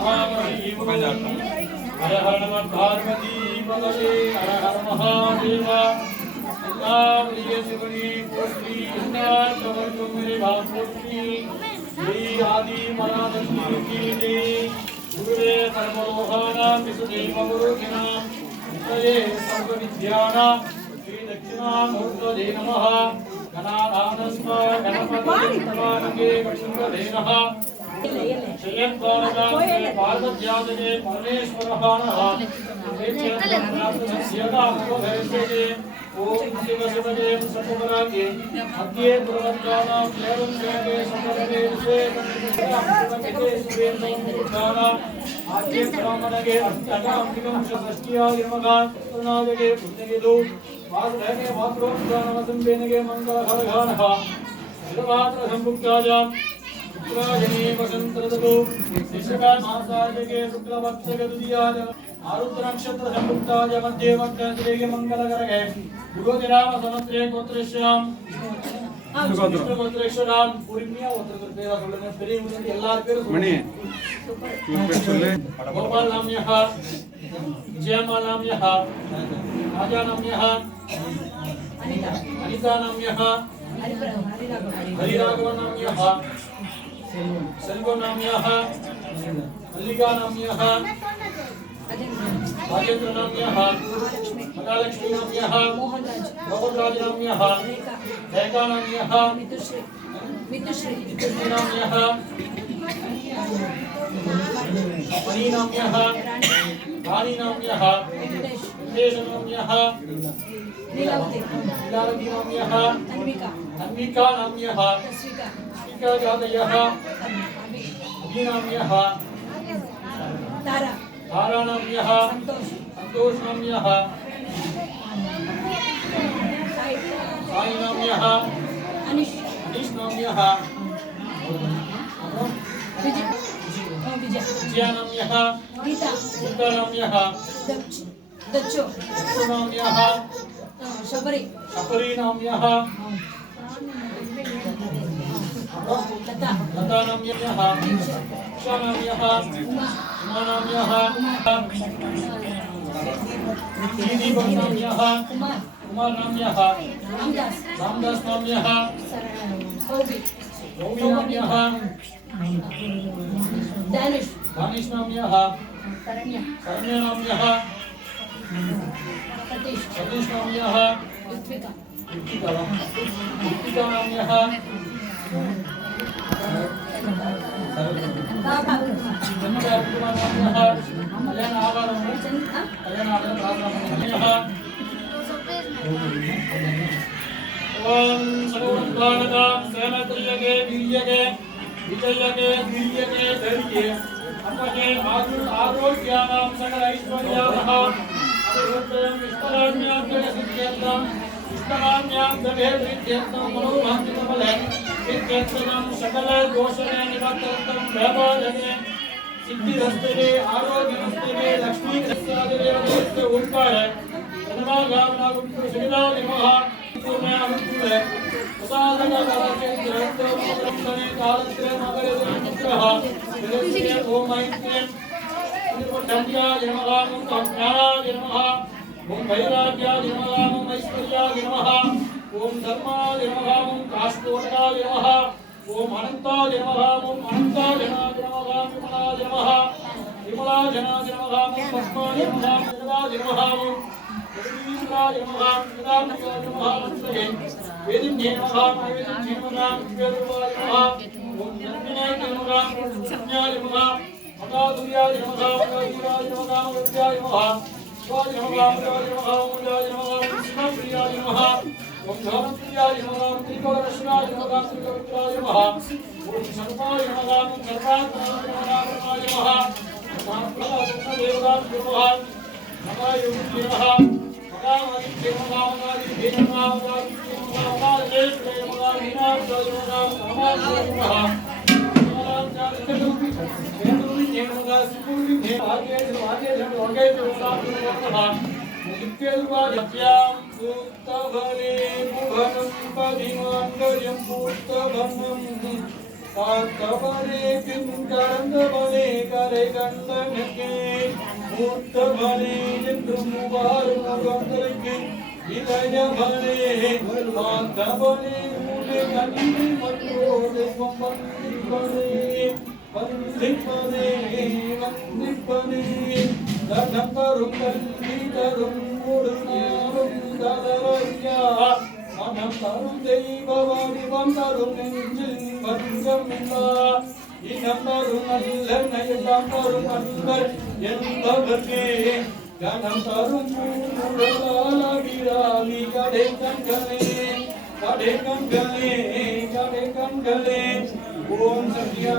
महामहिम हर हर नमः पार्वती पदे हर हर महादेव प्रिय शिवनी पुत्री कवर मेरे भापुत्री श्री आदि मनादंती की जय गुरुवे सर्वलोकानां विसुदेव गुरुकिनां जय सर्वविद्यानां श्री दक्षिणामूर्तये नमः गणाधानस्म गणपति नमामि वैष्णवदेनः श्रीयद्वारकान्ते पार्वत्यादये परमेश्वरः नमः ओम शिव शिवजे सतपरागे अग्ये प्रवद्दानां एवं जगे समरवे विषेकं सुवेन्दोदाना आद्ये ब्राह्मणगे अष्टानामिकं षष्ठ्याय नमः पुनादगे पुण्यगेदो वासुदेवे मात्रोदानमसंवेनगे मंगलहरघानः शिवपात्र संभुक्तायां शुक्लाजने वसंतरदो शिशका मासाजगे शुक्लवत्सगे दुदियाय आरुद्र नक्षत्र संयुक्ताय मध्ये मध्यदेगे मंगलकरगे गुरुदिनाम समत्रे गोत्रश्याम विष्णु गोत्रश्याम पूर्णिया गोत्र பேரா சொல்லுங்க பெரியவங்க எல்லார் பேரும் மணி பேர் சொல்லு கோபால் நாம்யஹ விஜயமால் நாம்யஹ ராஜா நாம்யஹ அனிதா நாம்யஹ हरिराघव नाम्यः सेल्वम नाम्यः मल्लिका नाम्यः राजेंद्र नाम्यः महालक्ष्मी नाम्यः मोहनराज नाम्यः रेखा नाम्यः मितुश्री नाम्यः मणि नाम्यः रानी नाम्यः वेंकटेश नाम्यः लीलावती नाम्यः अन्विका नाम्यः तस्विका जातयः अभि नाम्यः तारा नाम्यः संतोष नाम्यः साई नाम्यः अनिश नाम्यः विजया नाम्यः गीता नाम्यः दच्चो नाम्यः शबरी नाम्यः लता नाम्यः उषा नाम्यः उमा नाम्यः दीपक नाम्यः कुमार नाम्यः रामदास नाम्यः कौवी नाम्यः दानिश नाम्यः शरण्य नाम्यः सतीश नाम्यः ऋत्विका नाम्यः ओम सर्वोत्पादकां सेनत्रियगे वीर्यगे विजयगे धीर्यगे धैर्ये अपने आरोग्यानां सकल ऐश्वर्याः अभिवृद्धिं विस्तराम्यां जगसिद्ध्यर्थं विस्तराम्यां जगेन्द्रित्यर्थं मनोभान्तितफले विद्यर्थं सकल दोषने निवर्तनं व्यापारगे सिद्धिरस्ते आरोग्यरस्ते लक्ष्मी रस्ते ओंकार धर्मागावनागुप्त श्रीराम नमः पूर्णे अनुकूले उदाहरणकालक्षेत्र उपक्रमणे कालक्षेत्र मगरे पुत्रः विरस्य ओम ऐक्यं निर्वढ्याय नमः ओम ज्ञानाय नमः ओम वैराग्याय नमः ओम ऐश्वर्याय नमः ओम धर्माय नमः ओम काष्ठोटकाय नमः ओम अनंताय नमः ओम अनंताय नमः विमलाय नमः विमलाय नमः ओम पद्माय नमः पद्माय नमः ओम जगदीशाय नमः जगदाम्बिकाय नमः वत्सले वेदिन्ये नमः वेदिन्ये नमः वेदवाय नमः ओम नन्दिनाय नमः संज्ञाय नमः मदादुर्याय नमः मदादुर्याय नमः विद्याय नमः स्वाय नमः स्वाय नमः मूलाय नमः सिंहप्रियाय नमः ओम धर्मप्रियाय नमः त्रिकोणरश्नाय नमः त्रिकोणपुत्राय नमः ओम सर्वाय नमः ओम सर्वात्माय नमः नमः महाप्रभुदेवताय नमः नमः योगिने नमः नमादित्ये नमः नमादित्ये नमः नमादित्ये नमः नमादित्ये नमः विनाशाय नमः नमादित्ये नमः கரை கண்டனுக்கு மூத்தவனே என்றும் மூவாறு முகங்களுக்கு இதயவனே மாத்தவனே உன்னை கண்ணி மற்றோடு வந்திப்பனே வந்திப்பனே தனம் தரும் கல்வி தரும் ஒரு நாளும் தரவரியா மனம் தரும் தெய்வம் தரும் நெஞ்சில் வஞ்சம் இல்லா இனம் தரும் நல்ல நயலாம் தரும் அன்பர் என்பவர்க்கே கனம் தரும் பூமுழலாகிராலி கடை கண்களே கடை கண்களே கடை கண்களே ஓம் சத்யா